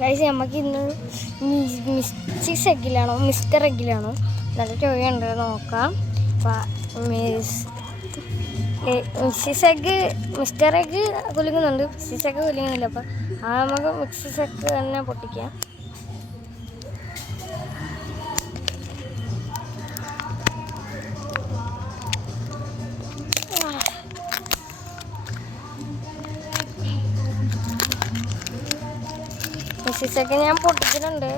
Guys നമുക്ക് ഇന്ന് mister എഗ്ഗിലാണോ നല്ല ചോദ്യമുണ്ട് നോക്കാം. മിസ്റ്റർ എഗ്ഗ് കുലുങ്ങുന്നുണ്ട്, മിസ്സിസ് എഗ്ഗ് കുലുങ്ങുന്നില്ല. അപ്പം നമുക്ക് മിക്സിസ് എഗ്ഗ് തന്നെ പൊട്ടിക്കാം. മിസ്സിസൊക്കെ ഞാൻ പൊട്ടിച്ചിട്ടുണ്ട്.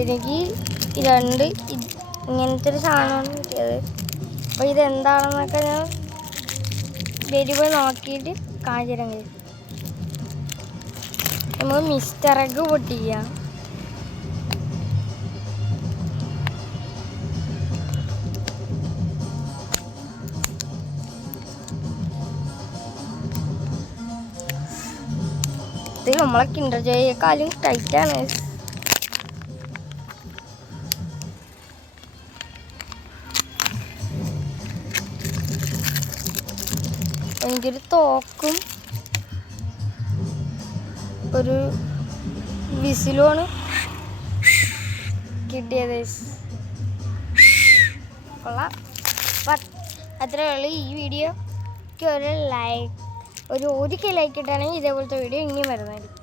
എനിക്ക് ഇങ്ങനത്തെ ഒരു സാധനമാണ് കിട്ടിയത്. അപ്പോൾ ഇതെന്താണെന്നൊക്കെ ഞാൻ വരുമ്പോൾ നോക്കിയിട്ട് കാണിച്ചു തരാൻ കഴിയും. നമുക്ക് മിസ്റ്റർ എഗ്ഗ് പൊട്ടിക്കാം. ഇത് നമ്മളെ കിൻഡർ ജോയേക്കാളും ടൈറ്റാണ്. എനിക്കൊരു തോക്കും ഒരു വിസിലുമാണ് കിട്ടിയത്. കൊള്ളാം. അത്രേ ഉള്ളൂ. ഈ വീഡിയോക്ക് ഒരു ലൈക്ക്, ഒരു 1K ലൈക്ക് ഇട്ടാണെങ്കിൽ ഇതേപോലത്തെ വീഡിയോ ഇനിയും വരുന്നതായിരിക്കും.